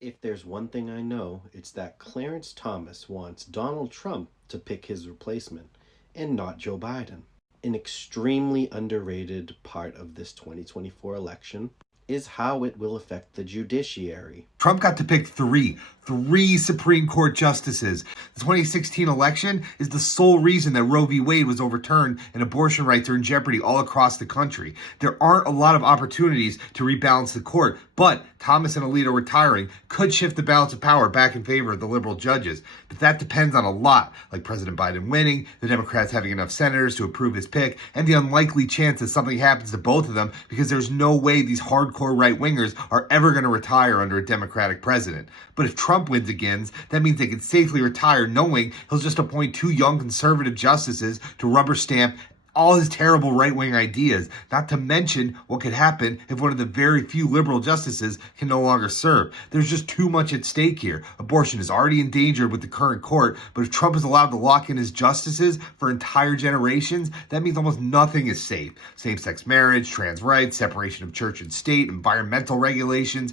If there's one thing I know, it's that Clarence Thomas wants Donald Trump to pick his replacement and not Joe Biden. An extremely underrated part of this 2024 election is how it will affect the judiciary. Trump got to pick three Supreme Court justices. The 2016 election is the sole reason that Roe v. Wade was overturned and abortion rights are in jeopardy all across the country. There aren't a lot of opportunities to rebalance the court, but Thomas and Alito retiring could shift the balance of power back in favor of the liberal judges. But that depends on a lot, like President Biden winning, the Democrats having enough senators to approve his pick, and the unlikely chance that something happens to both of them because there's no way these hardcore right-wingers are ever going to retire under a Democratic president. But if Trump wins again, that means they can safely retire knowing he'll just appoint two young conservative justices to rubber stamp all his terrible right-wing ideas, not to mention what could happen if one of the very few liberal justices can no longer serve. There's just too much at stake here. Abortion is already endangered with the current court, but if Trump is allowed to lock in his justices for entire generations, that means almost nothing is safe. Same-sex marriage, trans rights, separation of church and state, environmental regulations.